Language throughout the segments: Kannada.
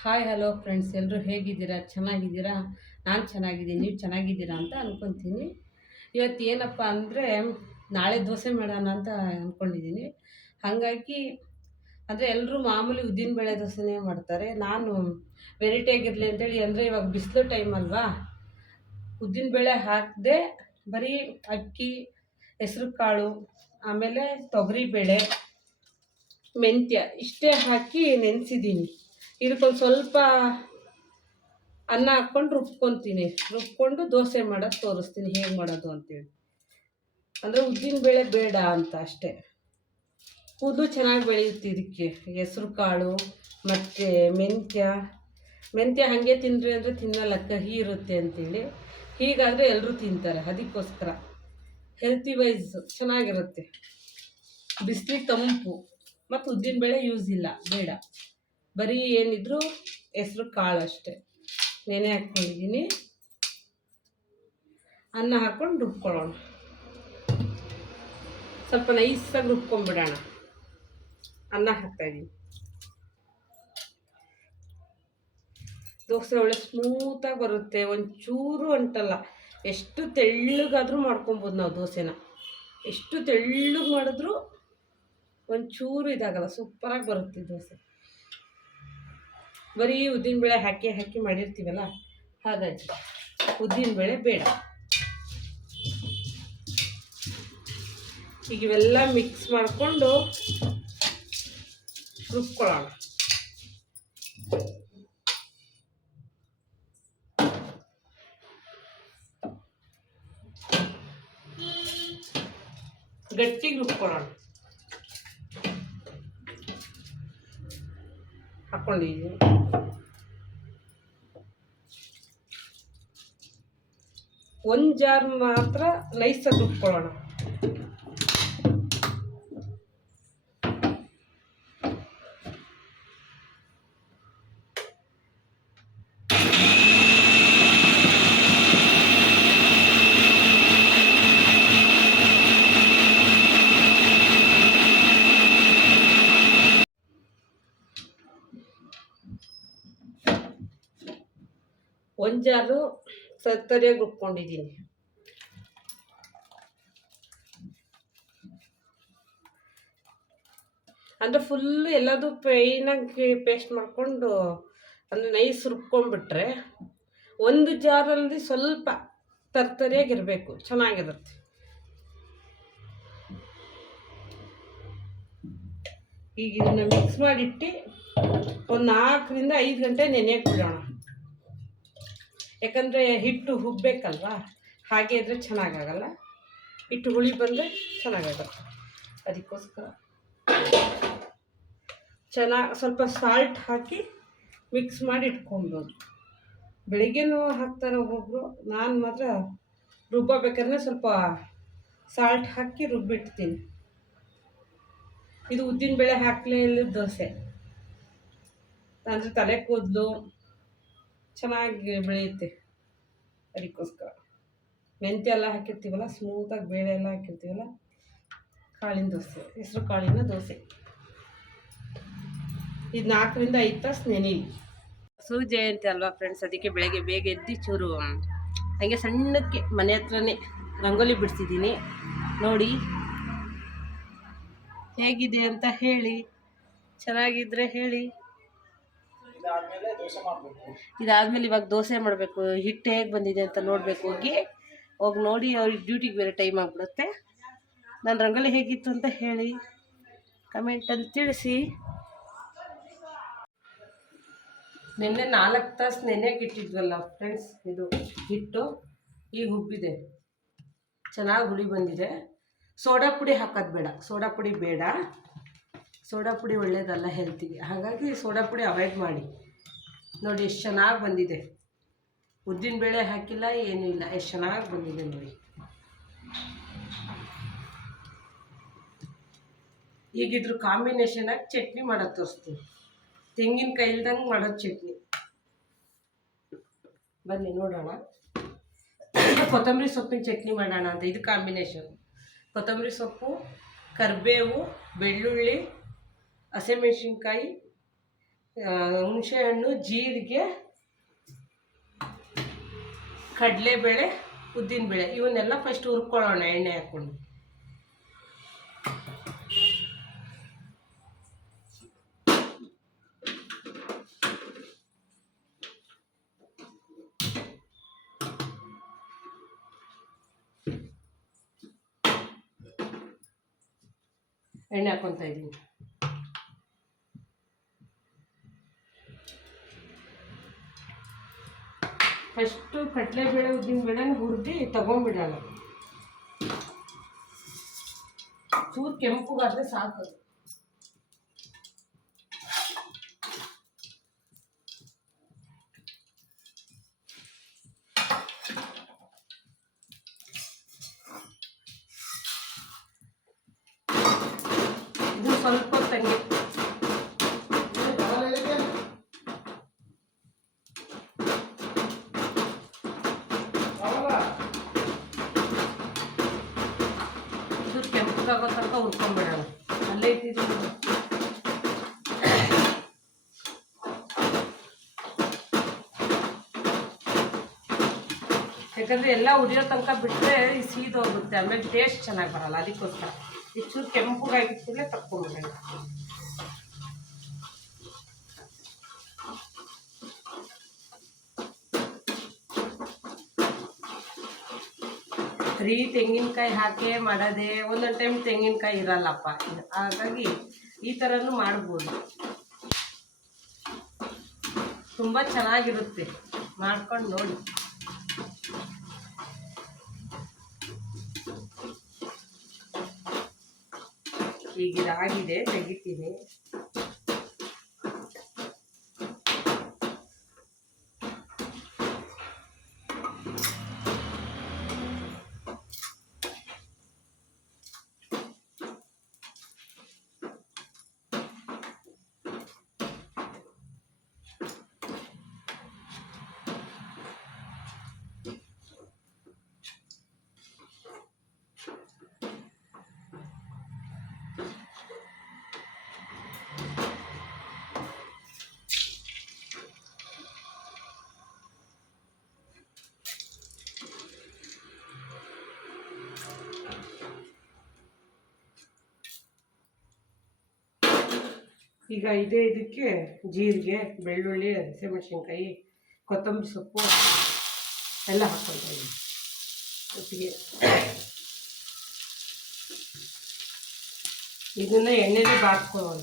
ಹಾಯ್ ಹಲೋ ಫ್ರೆಂಡ್ಸ್ ಎಲ್ಲರೂ ಹೇಗಿದ್ದೀರಾ? ಚೆನ್ನಾಗಿದ್ದೀರಾ? ನಾನು ಚೆನ್ನಾಗಿದ್ದೀನಿ. ನೀವು ಚೆನ್ನಾಗಿದ್ದೀರಾ ಅಂತ ಅಂದ್ಕೊತೀನಿ ಇವತ್ತು ಏನಪ್ಪ ಅಂದರೆ ನಾಳೆ ದೋಸೆ ಮಾಡೋಣ ಅಂತ ಅಂದ್ಕೊಂಡಿದ್ದೀನಿ ಹಾಗಾಗಿ ಅಂದರೆ ಎಲ್ಲರೂ ಮಾಮೂಲಿ ಉದ್ದಿನಬೇಳೆ ದೋಸೆನೇ ಮಾಡ್ತಾರೆ. ನಾನು ವೆರೈಟಿ ಆಗಿರಲಿ ಅಂತೇಳಿ, ಅಂದರೆ ಇವಾಗ ಬಿಸಿಲು ಟೈಮ್ ಅಲ್ವಾ? ಉದ್ದಿನಬೇಳೆ ಹಾಕದೆ ಬರೀ ಅಕ್ಕಿ, ಹೆಸರು ಕಾಳು, ಆಮೇಲೆ ತೊಗರಿಬೇಳೆ ಮೆಂತ್ಯ ಇಷ್ಟೇ ಹಾಕಿ ನೆನೆಸಿದ್ದೀನಿ. ಇದಕ್ಕೊಂದು ಸ್ವಲ್ಪ ಅನ್ನ ಹಾಕ್ಕೊಂಡು ರುಬ್ಕೊತೀನಿ. ರುಬ್ಕೊಂಡು ದೋಸೆ ಮಾಡೋದು ತೋರಿಸ್ತೀನಿ ಹೇಗೆ ಮಾಡೋದು ಅಂತೇಳಿ. ಅಂದರೆ ಉದ್ದಿನಬೇಳೆ ಬೇಡ ಅಂತ ಅಷ್ಟೇ. ಕೂದಲು ಚೆನ್ನಾಗಿ ಬೆಳೆಯುತ್ತೆ ಇದಕ್ಕೆ ಹೆಸರು ಕಾಳು, ಮತ್ತು ಮೆಂತ್ಯ. ಮೆಂತ್ಯ ಹಾಗೆ ತಿಂದರೆ ಅಂದರೆ ತಿನ್ನಲ್ಲ, ಕಹಿ ಇರುತ್ತೆ ಅಂತೇಳಿ. ಹೀಗಾದರೆ ಎಲ್ಲರೂ ತಿಂತಾರೆ, ಅದಕ್ಕೋಸ್ಕರ. ಹೆಲ್ತಿ ವೈಸ್ ಚೆನ್ನಾಗಿರುತ್ತೆ. ಬಿಸಿಲಿಗೆ ತಂಪು. ಮತ್ತು ಉದ್ದಿನಬೇಳೆ ಯೂಸ್ ಇಲ್ಲ, ಬೇಡ. ಬರೀ ಏನಿದ್ರು ಹೆಸ್ರು ಕಾಳು ಅಷ್ಟೆ. ನೆನೆ ಹಾಕ್ಕೊಂಡಿದ್ದೀನಿ. ಅನ್ನ ಹಾಕ್ಕೊಂಡು ರುಬ್ಕೊಳ್ಳೋಣ. ಸ್ವಲ್ಪ ನೈಸಾಗಿ ರುಬ್ಕೊಂಡ್ಬಿಡೋಣ ಅನ್ನ ಹಾಕ್ತಾಯಿದ್ದೀನಿ ದೋಸೆ ಒಳ್ಳೆ ಸ್ಮೂತಾಗಿ ಬರುತ್ತೆ. ಒಂಚೂರು ಅಂಟಲ್ಲ ಎಷ್ಟು ತೆಳ್ಳಗಾದರೂ ಮಾಡ್ಕೊಬೋದು ನಾವು ದೋಸೆನ. ಎಷ್ಟು ತೆಳ್ಳಗೆ ಮಾಡಿದ್ರೂ ಒಂಚೂರು ಇದಾಗಲ್ಲ. ಸೂಪರಾಗಿ ಬರುತ್ತೆ ದೋಸೆ. ಬರೀ ಉದ್ದಿನಬೇಳೆ ಹಾಕಿ ಹಾಕಿ ಮಾಡಿರ್ತೀವಲ್ಲ, ಹಾಗಾಗಿ ಉದ್ದಿನಬೇಳೆ ಬೇಡ. ಈಗ ಇವೆಲ್ಲ ಮಿಕ್ಸ್ ಮಾಡಿಕೊಂಡು ರುಬ್ಕೊಳ್ಳೋಣ. ಗಟ್ಟಿಗೆ ರುಬ್ಕೊಳ್ಳೋಣ. ಹಾಕ್ಕೊಂಡಿದ್ದೀನಿ ಒಂದು ಜಾರ್ ಮಾತ್ರ ನೈಸಾಗಿ ರುಬ್ಕೊಳ್ಳೋಣ. ಜಾರು ಸತ್ತರಿಯಾಗಿ ರುಬ್ಕೊಂಡಿದ್ದೀನಿ ಅಂದರೆ ಫುಲ್ಲು ಎಲ್ಲದು ಪೈನಾಗಿ ಪೇಸ್ಟ್ ಮಾಡಿಕೊಂಡು ಅಂದರೆ ನೈಸ್ ರುಬ್ಕೊಂಡ್ಬಿಟ್ರೆ ಒಂದು ಜಾರಲ್ಲಿ ಸ್ವಲ್ಪ ತರ್ತರಿಯಾಗಿರಬೇಕು ಚೆನ್ನಾಗಿರುತ್ತೆ. ಈಗ ಇದನ್ನು ಮಿಕ್ಸ್ ಮಾಡಿಟ್ಟು ಒಂದು ನಾಲ್ಕರಿಂದ ಐದು ಗಂಟೆ ನೆನೆಯಕ್ಕೆ ಬಿಡೋಣ. ಯಾಕಂದರೆ ಹಿಟ್ಟು ಹುಬ್ಬಬೇಕಲ್ವಾ ಹಾಗೆ ಇದ್ರೆ ಚೆನ್ನಾಗಾಗಲ್ಲ. ಹಿಟ್ಟು ಹುಳಿ ಬಂದರೆ ಚೆನ್ನಾಗಾಗಲ್ಲ. ಅದಕ್ಕೋಸ್ಕರ ಚೆನ್ನಾಗಿ ಸ್ವಲ್ಪ ಸಾಲ್ಟ್ ಹಾಕಿ ಮಿಕ್ಸ್ ಮಾಡಿ ಇಟ್ಕೊಬೋದು. ಬೆಳಿಗ್ಗೆನೂ ಹಾಕ್ತಾರೆ ಒಬ್ಬೊಬ್ಬರು ನಾನು ಮಾತ್ರ ರುಬ್ಬಬೇಕಂದ್ರೆ ಸ್ವಲ್ಪ ಸಾಲ್ಟ್ ಹಾಕಿ ರುಬ್ಬಿಡ್ತೀನಿ ಇದು ಉದ್ದಿನ ಬೇಳೆ ಹಾಕಲೇ ಇಲ್ಲ ದೋಸೆ. ಅಂದರೆ ತಲೆ ಕೂದಲು ಚೆನ್ನಾಗಿ ಬೆಳೆಯುತ್ತೆ. ಅದಕ್ಕೋಸ್ಕರ. ಮೆಂತ್ಯ ಎಲ್ಲ ಹಾಕಿರ್ತೀವಲ್ಲ ಸ್ಮೂತಾಗಿ ಬೇಳೆ ಎಲ್ಲ ಹಾಕಿರ್ತೀವಲ್ಲ, ಕಾಳಿನ ದೋಸೆ, ಹೆಸರು ಕಾಳಿನ ದೋಸೆ. ಇದು ನಾಲ್ಕರಿಂದ ಐದು ತಾಸು ನೆನೀಲಿ. ಸೂರ್ಯ ಜಯಂತಿ ಅಲ್ವಾ ಫ್ರೆಂಡ್ಸ್ ಅದಕ್ಕೆ ಬೆಳಗ್ಗೆ ಬೇಗ ಎದ್ದು ಚೂರು, ಹಾಗೆ ಸಣ್ಣಕ್ಕೆ ಮನೆ ಹತ್ರನೇ ರಂಗೋಲಿ ಬಿಡಿಸಿದ್ದೀನಿ. ನೋಡಿ. ಹೇಗಿದೆ ಅಂತ ಹೇಳಿ. ಚೆನ್ನಾಗಿದ್ರೆ ಹೇಳಿ. ಇದಾದ್ಮೇಲೆ ಇವಾಗ ದೋಸೆ ಮಾಡಬೇಕು. ಹಿಟ್ಟು ಹೇಗೆ ಬಂದಿದೆ ಅಂತ ನೋಡಬೇಕು. ಹೋಗಿ ಹೋಗಿ ನೋಡಿ ಅವ್ರಿಗೆ ಡ್ಯೂಟಿಗೆ ಬೇರೆ ಟೈಮ್ ಆಗಿಬಿಡುತ್ತೆ. ನಾನು ರಂಗೋಲಿ ಹೇಗಿತ್ತು ಅಂತ ಹೇಳಿ ಕಮೆಂಟಲ್ಲಿ ತಿಳಿಸಿ. ನಿನ್ನೆ ನಾಲ್ಕು ತಾಸು ನೆನೆಗೆ ಇಟ್ಟಿದ್ವಲ್ಲ ಫ್ರೆಂಡ್ಸ್ ಇದು ಹಿಟ್ಟು. ಈಗ ಉಬ್ಬಿದೆ ಚೆನ್ನಾಗಿ ಹುಳಿ ಬಂದಿದೆ. ಸೋಡಾ ಪುಡಿ ಹಾಕೋದು ಬೇಡ. ಸೋಡಾ ಪುಡಿ ಬೇಡ. ಸೋಡಾ ಪುಡಿ ಒಳ್ಳೇದಲ್ಲ ಹೆಲ್ತಿಗೆ ಹಾಗಾಗಿ ಸೋಡಾ ಪುಡಿ ಅವಾಯ್ಡ್ ಮಾಡಿ. ನೋಡಿ, ಎಷ್ಟು ಚೆನ್ನಾಗಿ ಬಂದಿದೆ. ಉದ್ದಿನ ಬೇಳೆ ಹಾಕಿಲ್ಲ, ಏನೂ ಇಲ್ಲ. ಎಷ್ಟು ಚೆನ್ನಾಗಿ ಬಂದಿದೆ ನೋಡಿ. ಈಗಿದ್ರ ಕಾಂಬಿನೇಷನಾಗಿ ಚಟ್ನಿ ಮಾಡೋದು ತೋರಿಸ್ತೀನಿ. ತೆಂಗಿನಕಾಯಿ ಇಲ್ದಂಗೆ ಮಾಡೋದು ಚಟ್ನಿ. ಬನ್ನಿ, ನೋಡೋಣ. ಕೊತ್ತಂಬರಿ ಸೊಪ್ಪಿನ ಚಟ್ನಿ ಮಾಡೋಣ ಅಂತ, ಇದು ಕಾಂಬಿನೇಷನ್ ಕೊತ್ತಂಬರಿ ಸೊಪ್ಪು, ಕರಿಬೇವು, ಬೆಳ್ಳುಳ್ಳಿ, ಹಸಿಮೆಣ್ಸಿನ್ಕಾಯಿ ಹುಣಸೆಹಣ್ಣು ಜೀರಿಗೆ ಕಡಲೆಬೇಳೆ ಉದ್ದಿನಬೇಳೆ ಇವನ್ನೆಲ್ಲ ಫಸ್ಟ್ ಹುರ್ಕೊಳ್ಳೋಣ ಎಣ್ಣೆ ಹಾಕ್ಕೊಂಡು ಎಣ್ಣೆ ಹಾಕ್ಕೊತಾ ಇದ್ದೀನಿ ಫಸ್ಟು ಕಡಲೆಬೇಳೆ ಉದ್ದಿನಬೇಳೆನ ಹುರಿದು ತಗೊಂಡ್ಬಿಡೋಣ ಚೂರು ಕೆಂಪುಗಾದರೆ ಸಾಕು. ಹುರ್ಕೊಂಡ್ಬಿಡೋಣ ಅಲ್ಲೇ ಯಾಕಂದ್ರೆ ಎಲ್ಲ ಉರಿಯೋ ತನಕ ಬಿಟ್ಟರೆ ಈ ಸೀದೋಗುತ್ತೆ ಆಮೇಲೆ ಟೇಸ್ಟ್ ಚೆನ್ನಾಗಿ ಬರಲ್ಲ, ಅದಕ್ಕೋಸ್ಕರ. ಈ ಚೂರು ಕೆಂಪಗಾಗಿದ್ಮೇಲೆ ತಕ್ಕೊಂಬಿಡೋಣ ಬರೀ ತೆಂಗಿನಕಾಯಿ ಹಾಕೇ ಮಾಡೋದೇ, ಒಂದೊಂದು ಟೈಮ್ ತೆಂಗಿನಕಾಯಿ ಇರಲ್ಲಪ್ಪ. ಹಾಗಾಗಿ ಈ ಥರನೂ ಮಾಡ್ಬೋದು. ತುಂಬ ಚೆನ್ನಾಗಿರುತ್ತೆ. ಮಾಡ್ಕೊಂಡು ನೋಡಿ. ಈಗ ಆಗಿದೆ, ತೆಗಿತೀನಿ. ಈಗ ಇದೇ ಇದಕ್ಕೆ ಜೀರಿಗೆ, ಬೆಳ್ಳುಳ್ಳಿ ಹಸಿಮೆಣಸಿನ್ಕಾಯಿ ಕೊತ್ತಂಬರಿ ಸೊಪ್ಪು ಎಲ್ಲ ಹಾಕ್ಕೊಳ್ತಾ ಇದ್ದೀನಿ ಒಟ್ಟಿಗೆ ಇದನ್ನ ಎಣ್ಣೆಲಿ ಬಾಡ್ಕೊಳ್ಳೋಣ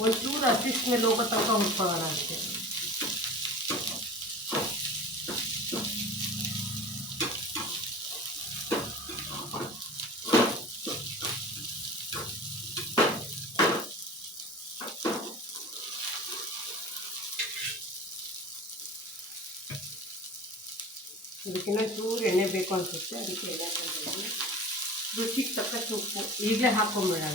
ಒಂಚೂರು ಹಸಿ ಸ್ಮೆಲ್ ಹೋಗೋ ತನಕ ಹುಡ್ಕೊಳ್ಳೋಣ ಅಷ್ಟೇ ಇದಕ್ಕಿಂತ ಚೂರು ಎಣ್ಣೆ ಬೇಕು ಅನಿಸುತ್ತೆ ಅದಕ್ಕೆ ಎಣ್ಣೆ ಹಾಕೊಂಡಿದ್ದೀನಿ ರುಚಿಗೆ ತಕ್ಕಷ್ಟು ಉಪ್ಪು ಈಗಲೇ ಹಾಕೊಂಡ್ಬಿಡೋಣ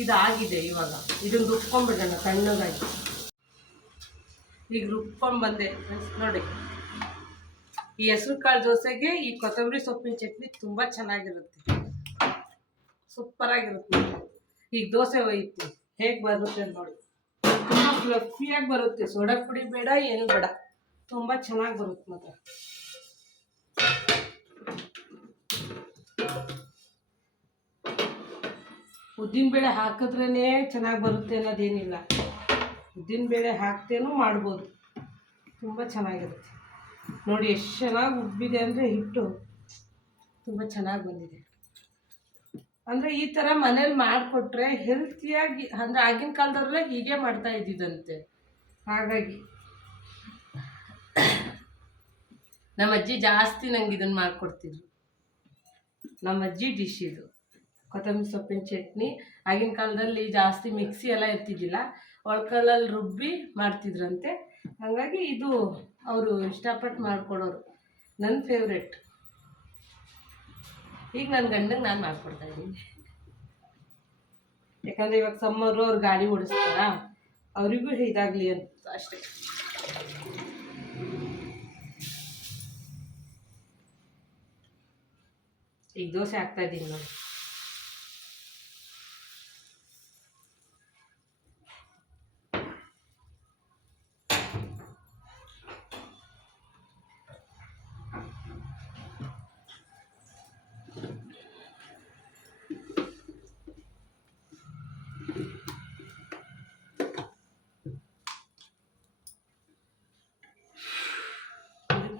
ಇದಾಗಿದೆ ಇವಾಗ. ಇದನ್ನು ರುಬ್ಕೊಂಡ್ಬಿಡೋಣ ತಣ್ಣಗಾಗಿ. ಈಗ friends, ನೋಡಿ. ಈ ಹೆಸರು ಕಾಳು ದೋಸೆಗೆ ಈ ಕೊತ್ತಂಬರಿ ಸೊಪ್ಪಿನ ಚಟ್ನಿ ತುಂಬ ಚೆನ್ನಾಗಿರುತ್ತೆ. ಸೂಪರಾಗಿರುತ್ತೆ ಈಗ ದೋಸೆ ಒಯ್ತು ಹೇಗೆ ಬರುತ್ತೆ ನೋಡಿ. ತುಂಬ ಫ್ಲಫಿಯಾಗಿ ಬರುತ್ತೆ. ಸೋಡಾ ಪುಡಿ ಬೇಡ ಏನು ಬೇಡ. ತುಂಬ ಚೆನ್ನಾಗಿ ಬರುತ್ತೆ ಮಾತ್ರ. ಉದ್ದಿನಬೇಳೆ ಹಾಕಿದ್ರೇ ಚೆನ್ನಾಗಿ ಬರುತ್ತೆ ಅನ್ನೋದೇನಿಲ್ಲ. ಉದ್ದಿನಬೇಳೆ ಹಾಕ್ತೇನೂ ಮಾಡ್ಬೋದು. ತುಂಬ ಚೆನ್ನಾಗಿರುತ್ತೆ. ನೋಡಿ ಎಷ್ಟು ಚೆನ್ನಾಗಿ ಉಬ್ಬಿದೆ ಅಂದರೆ ಹಿಟ್ಟು ತುಂಬ ಚೆನ್ನಾಗಿ ಬಂದಿದೆ. ಅಂದರೆ ಈ ಥರ ಮನೇಲಿ ಮಾಡಿಕೊಟ್ರೆ ಹೆಲ್ತಿಯಾಗಿ ಅಂದರೆ ಆಗಿನ ಕಾಲದವ್ರೆ ಹೀಗೆ ಮಾಡ್ತಾ ಇದ್ದಿದ್ದಂತೆ. ಹಾಗಾಗಿ ನಮ್ಮ ಅಜ್ಜಿ ಜಾಸ್ತಿ ನಂಗೆ ಇದನ್ನು ಮಾಡಿಕೊಡ್ತಿದ್ರು. ನಮ್ಮ ಅಜ್ಜಿ ಡಿಶ್ ಇದು. ಕೊತ್ತಂಬರಿ ಸೊಪ್ಪಿನ ಚಟ್ನಿ. ಆಗಿನ ಕಾಲದಲ್ಲಿ ಜಾಸ್ತಿ ಮಿಕ್ಸಿ ಎಲ್ಲ ಇರ್ತಿದ್ದಿಲ್ಲ. ಒಳ್ಕಲ್ಲಲ್ಲಿ ರುಬ್ಬಿ ಮಾಡ್ತಿದ್ರಂತೆ. ಹಾಗಾಗಿ ಇದು ಅವರು ಇಷ್ಟಪಟ್ಟು ಮಾಡಿಕೊಡೋರು. ನನ್ನ ಫೇವ್ರೆಟ್ ಈಗ ನನ್ನ ಗಂಡಂಗೆ ನಾನು ಮಾಡ್ಕೊಡ್ತಾ ಇದ್ದೀನಿ. ಯಾಕಂದರೆ ಇವಾಗ ಸಮ್ಮರು ಅವ್ರು ಗಾಡಿ ಓಡಿಸ್ತಾರ? ಅವರಿಗೂ ಇದಾಗಲಿ ಅಂತ ಅಷ್ಟೇ. ಈಗ ದೋಸೆ ಹಾಕ್ತಾ ಇದ್ದೀನಿ ನೋಡಿ.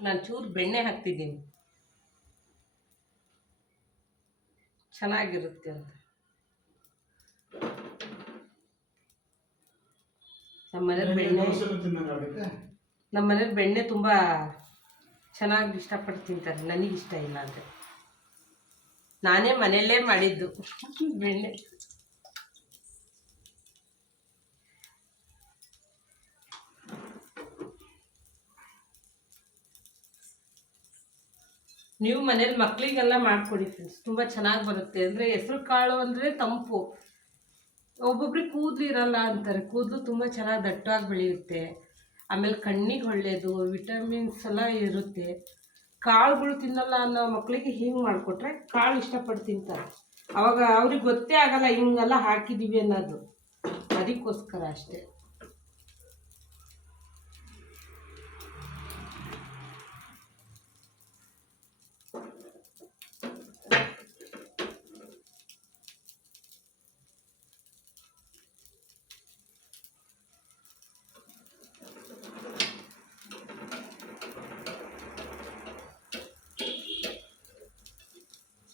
ನಾನು ಚೂರು ಬೆಣ್ಣೆ ಹಾಕ್ತಿದ್ದೀನಿ. ಚೆನ್ನಾಗಿರುತ್ತೆ ಅಂತ. ನಮ್ಮನೇಲಿ ಬೆಣ್ಣೆ ನಮ್ಮ ಮನೇಲಿ ಬೆಣ್ಣೆ ತುಂಬ ಚೆನ್ನಾಗಿ ಇಷ್ಟಪಟ್ಟು ತಿಂತಾರೆ. ನನಗಿಷ್ಟ ಇಷ್ಟ ಇಲ್ಲ ಅಂದರೆ. ನಾನೇ ಮನೆಯಲ್ಲೇ ಮಾಡಿದ್ದು. ಬೆಣ್ಣೆ. ನೀವು ಮನೇಲಿ ಮಕ್ಕಳಿಗೆಲ್ಲ ಮಾಡ್ಕೊಡಿ ಫ್ರೆಂಡ್ಸ್ ತುಂಬ ಚೆನ್ನಾಗಿ ಬರುತ್ತೆ. ಅಂದರೆ ಹೆಸರು ಕಾಳು ಅಂದರೆ ತಂಪು. ಒಬ್ಬೊಬ್ರಿಗೆ ಕೂದಲು ಇರಲ್ಲ ಅಂತಾರೆ. ಕೂದಲು ತುಂಬ ಚೆನ್ನಾಗಿ ದಟ್ಟವಾಗಿ ಬೆಳೆಯುತ್ತೆ. ಆಮೇಲೆ ಕಣ್ಣಿಗೆ ಒಳ್ಳೆಯದು ವಿಟಮಿನ್ಸ್ ಎಲ್ಲ ಇರುತ್ತೆ. ಕಾಳುಗಳು ತಿನ್ನಲ್ಲ ಅನ್ನೋ ಮಕ್ಕಳಿಗೆ ಹಿಂಗೆ ಮಾಡಿಕೊಟ್ರೆ ಕಾಳು ಇಷ್ಟಪಟ್ಟು ತಿಂತಾರೆ. ಅವಾಗ ಅವ್ರಿಗೆ ಗೊತ್ತೇ ಆಗಲ್ಲ, ಹಿಂಗೆಲ್ಲ ಹಾಕಿದ್ದೀವಿ ಅನ್ನೋದು. ಅದಕ್ಕೋಸ್ಕರ ಅಷ್ಟೇ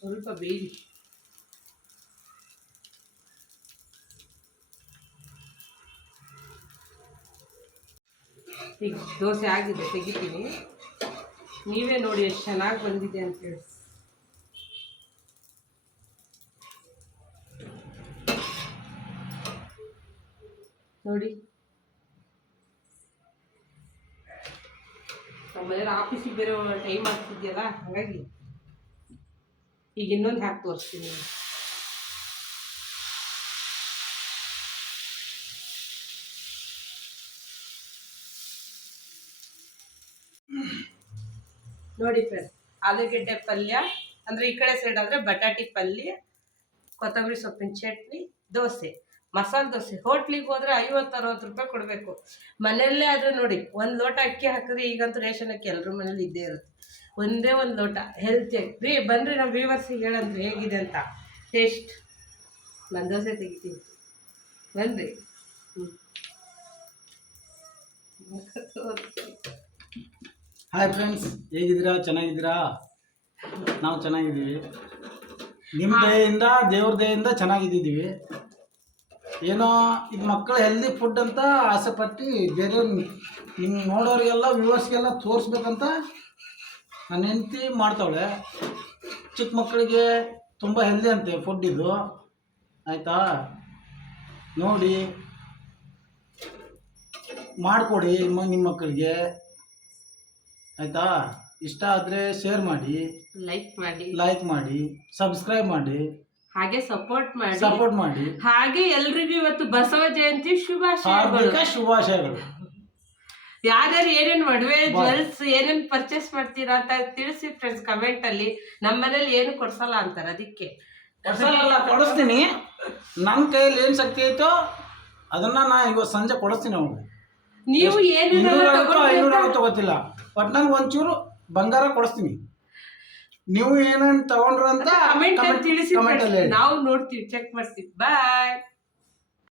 ಸ್ವಲ್ಪ ಬೇಡಿ ಈಗ ದೋಸೆ ಆಗಿದೆ, ತೆಗಿತೀನಿ. ನೀವೇ ನೋಡಿ ಎಷ್ಟು ಚೆನ್ನಾಗಿ ಬಂದಿದೆ ಅಂತೇಳಿ ನೋಡಿ. ನಮ್ಮ ಮನೇಲಿ ಆಫೀಸಿಗೆ ಬೇರೆ ಟೈಮ್ ಆಗ್ತಿದೆಯಲ್ಲ ಹಾಗಾಗಿ ಈಗ ಇನ್ನೊಂದು ಹ್ಯಾಕ್ ತೋರಿಸ್ತೀನಿ. ನೋಡಿ ಫ್ರೆಂಡ್ ಆಲೂಗೆಡ್ಡೆ ಪಲ್ಯ, ಅಂದರೆ ಈ ಕಡೆ ಸೈಡ್ ಆದರೆ ಬಟಾಟಿ ಪಲ್ಯ, ಕೊತ್ತಂಬರಿ ಸೊಪ್ಪಿನ ಚಟ್ನಿ, ದೋಸೆ. ಮಸಾಲೆ ದೋಸೆ. ಹೋಟ್ಲಿಗೆ ಹೋದರೆ ಐವತ್ತು, ಅರವತ್ತು ರೂಪಾಯಿ ಕೊಡಬೇಕು. ಮನೆಯಲ್ಲೇ ಆದರೆ ನೋಡಿ, ಒಂದು ಲೋಟ ಅಕ್ಕಿ ಹಾಕಿದ್ರೆ ಈಗಂತೂ ರೇಷನ್ ಅಕ್ಕಿ ಎಲ್ಲರ ಮನೇಲಿ ಇದ್ದೇ ಇರುತ್ತೆ. ಒಂದೇ ಒಂದು ಲೋಟ. ಹೆಲ್ತಿಯಾಗಿ ರೀ ಬನ್ನಿರಿ ನಾವು ವ್ಯೂವರ್ಸಿಗೆ ಹೇಳಂದ್ರೆ ಹೇಗಿದೆ ಅಂತ. ಟೇಸ್ಟ್ ನಾನು ದೋಸೆ ತೆಗಿತೀನಿ. ಬನ್ನಿರಿ ಹ್ಞೂ ಹಾಯ್ ಫ್ರೆಂಡ್ಸ್ ಹೇಗಿದ್ದೀರಾ? ಚೆನ್ನಾಗಿದ್ದೀರಾ? ನಾವು ಚೆನ್ನಾಗಿದ್ದೀವಿ. ನಿಮ್ಮ ದಯೆಯಿಂದ ದೇವ್ರ ದಯೆಯಿಂದ ಚೆನ್ನಾಗಿದ್ದೀವಿ. ಏನೋ ಇದು ಮಕ್ಕಳು ಹೆಲ್ದಿ ಫುಡ್ ಅಂತ ಆಸೆ ಪಟ್ಟು ಬೇರೆ ನಿಮ್ಮ ನೋಡೋರಿಗೆಲ್ಲ ವ್ಯೂವರ್ಸ್ಗೆಲ್ಲ ತೋರಿಸ್ಬೇಕಂತ ನನ್ನ ಹೆಂಡತಿ ಮಾಡ್ತಾವಳೆ. ಚಿಕ್ಕ ಮಕ್ಕಳಿಗೆ ತುಂಬ ಹೆಲ್ದಿ ಅಂತೆ ಫುಡ್ ಇದು. ಆಯಿತಾ? ನೋಡಿ. ಮಾಡಿಕೊಡಿ ನಿಮ್ಮ ನಿಮ್ಮ ಮಕ್ಕಳಿಗೆ ಆಯಿತಾ? ಇಷ್ಟ ಆದರೆ ಶೇರ್ ಮಾಡಿ ಲೈಕ್ ಮಾಡಿ. ಲೈಕ್ ಮಾಡಿ ಸಬ್ಸ್ಕ್ರೈಬ್ ಮಾಡಿ ಹಾಗೆ ಸಪೋರ್ಟ್ ಮಾಡಿ. ಸಪೋರ್ಟ್ ಮಾಡಿ. ಹಾಗೆ ಎಲ್ರಿಗೂ ಇವತ್ತು ಬಸವ ಜಯಂತಿ ಶುಭಾಶಯಗಳು. ಹಾರ್ದಿಕ ಶುಭಾಶಯಗಳು. ಯಾರ್ಯಾರು ಏನೇನ್ ಒಡವೆ ಜ್ವೆಲ್ಸ್ ಏನೇನ್ ಪರ್ಚೇಸ್ ಮಾಡ್ತೀರಾ ಅಂತ ತಿಳಿಸಿ ಫ್ರೆಂಡ್ಸ್ ಕಮೆಂಟ್ ಅಲ್ಲಿ. ನಮ್ಮ ಮನೇಲಿ ಏನು ಕೊಡ್ಸಲ್ಲ ಅಂತಾರೆ ಅದಕ್ಕೆ. ಕೊಡ್ಸಲ್ಲ ಕೊಡಿಸ್ತೀನಿ. ನನ್ನ ಕೈಯಲ್ಲಿ ಏನು ಶಕ್ತಿ ಐತೋ ಅದನ್ನ ನಾ ಇವತ್ತು ಸಂಜೆ ಕೊಡಿಸ್ತೀನಿ ಅವ್ನಿಗೆ. ನೀವು ಏನೇನೆಲ್ಲ ತಗೊಂಡ್ರಿ ಗೊತ್ತಿಲ್ಲ ಬಟ್ ನಂಗೆ ಒಂಚೂರು ಬಂಗಾರ ಕೊಡಿಸ್ತೀನಿ. ನೀವು ಏನೇನು ತಗೊಂಡ್ರು ಅಂತ ಕಮೆಂಟ್ ಅಲ್ಲಿ ತಿಳಿಸಿ ಕಮೆಂಟ್ ಅಲ್ಲಿ ಹೇಳಿ. ನಾವು ನೋಡ್ತೀವಿ. ಚೆಕ್ ಮಾಡ್ತೀವಿ. ಬಾಯ್